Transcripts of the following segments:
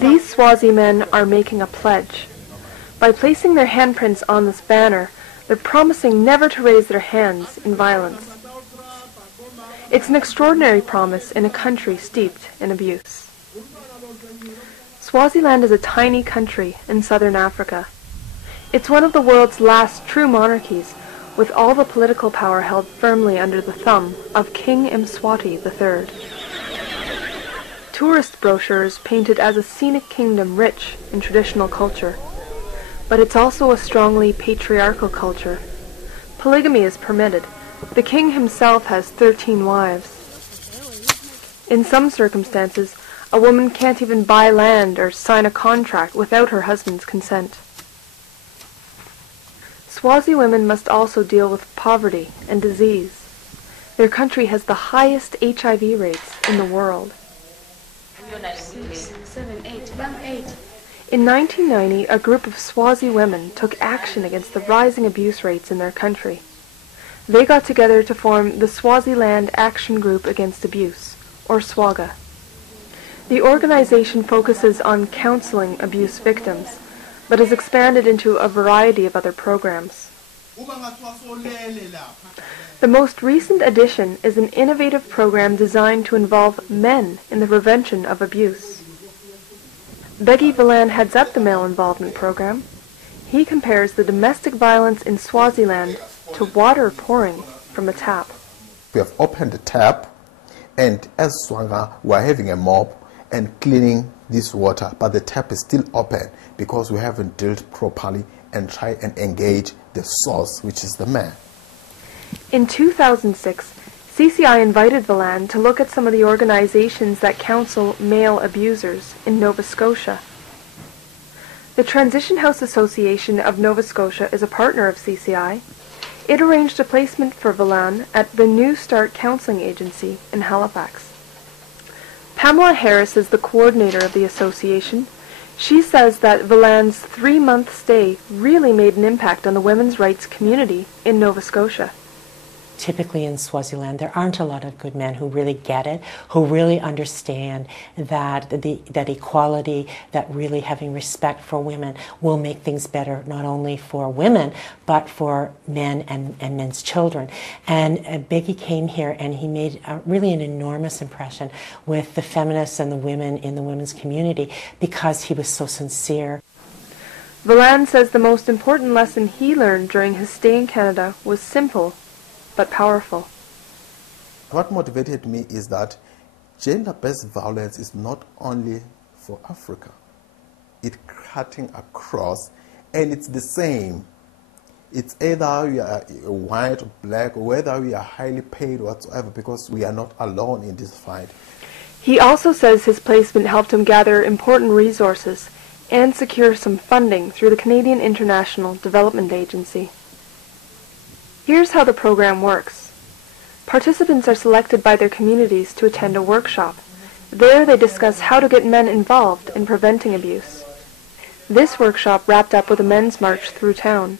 These Swazi men are making a pledge. By placing their handprints on this banner, they're promising never to raise their hands in violence. It's an extraordinary promise in a country steeped in abuse. Swaziland is a tiny country in southern Africa. It's one of the world's last true monarchies, with all the political power held firmly under the thumb of King Mswati III. Tourist brochures paint it as a scenic kingdom rich in traditional culture. But it's also a strongly patriarchal culture. Polygamy is permitted. The king himself has 13 wives. In some circumstances, a woman can't even buy land or sign a contract without her husband's consent. Swazi women must also deal with poverty and disease. Their country has the highest HIV rates in the world. 6, 7, 8, 8. In 1990, a group of Swazi women took action against the rising abuse rates in their country. They got together to form the Swaziland Action Group Against Abuse, or SWAGA. The organization focuses on counseling abuse victims, but has expanded into a variety of other programs. The most recent addition is an innovative program designed to involve men in the prevention of abuse. Begi Valan heads up the male involvement program. He compares the domestic violence in Swaziland to water pouring from a tap. We have opened the tap, and as Swanga, we are having a mop and cleaning this water, but the tap is still open because we haven't drilled properly and try and engage the source, which is the man. In 2006, CCI invited Valan to look at some of the organizations that counsel male abusers in Nova Scotia. The Transition House Association of Nova Scotia is a partner of CCI. It arranged a placement for Valan at the New Start Counseling Agency in Halifax. Pamela Harris is the coordinator of the association. She says that Valan's 3-month stay really made an impact on the women's rights community in Nova Scotia. Typically in Swaziland, there aren't a lot of good men who really get it, who really understand that that equality, that really having respect for women will make things better, not only for women, but for men and men's children. And Begi came here and he made really an enormous impression with the feminists and the women in the women's community because he was so sincere. Valan says the most important lesson he learned during his stay in Canada was simple but powerful. What motivated me is that gender-based violence is not only for Africa. It's cutting across, and it's the same. It's either we are white or black, or whether we are highly paid whatsoever, because we are not alone in this fight. He also says his placement helped him gather important resources and secure some funding through the Canadian International Development Agency. Here's how the program works. Participants are selected by their communities to attend a workshop. There they discuss how to get men involved in preventing abuse. This workshop wrapped up with a men's march through town.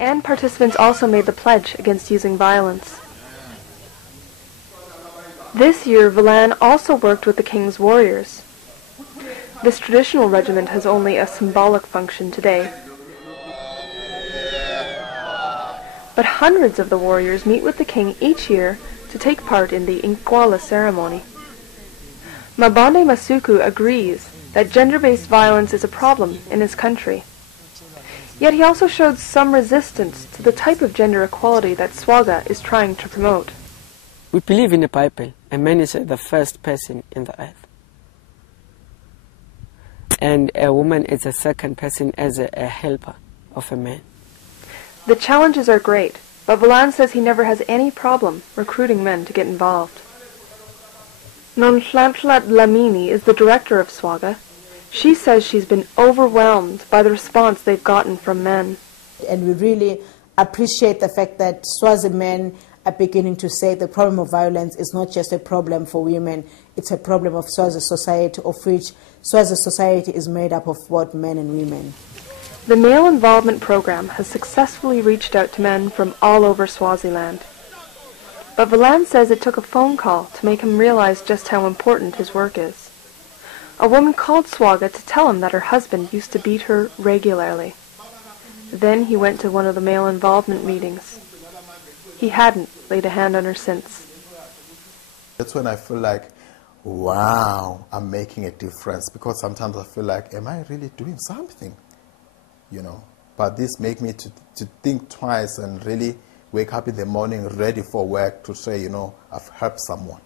And participants also made the pledge against using violence. This year, Valan also worked with the King's Warriors. This traditional regiment has only a symbolic function today. But hundreds of the warriors meet with the king each year to take part in the Inkwala ceremony. Mabande Masuku agrees that gender-based violence is a problem in his country. Yet he also showed some resistance to the type of gender equality that Swaga is trying to promote. We believe in the Bible, a man is the first person in the earth. And a woman is a second person as a helper of a man. The challenges are great, but Valan says he never has any problem recruiting men to get involved. Nonhlanhla Dlamini is the director of Swaga. She says she's been overwhelmed by the response they've gotten from men. And we really appreciate the fact that Swazi men are beginning to say the problem of violence is not just a problem for women, it's a problem of Swazi society, of which Swazi society is made up of both men and women. The male involvement program has successfully reached out to men from all over Swaziland. But Valan says it took a phone call to make him realize just how important his work is. A woman called Swaga to tell him that her husband used to beat her regularly. Then he went to one of the male involvement meetings. He hadn't laid a hand on her since. That's when I feel like, wow, I'm making a difference, because sometimes I feel like, am I really doing something? You know, but this makes me to think twice and really wake up in the morning ready for work to say, you know, I've helped someone.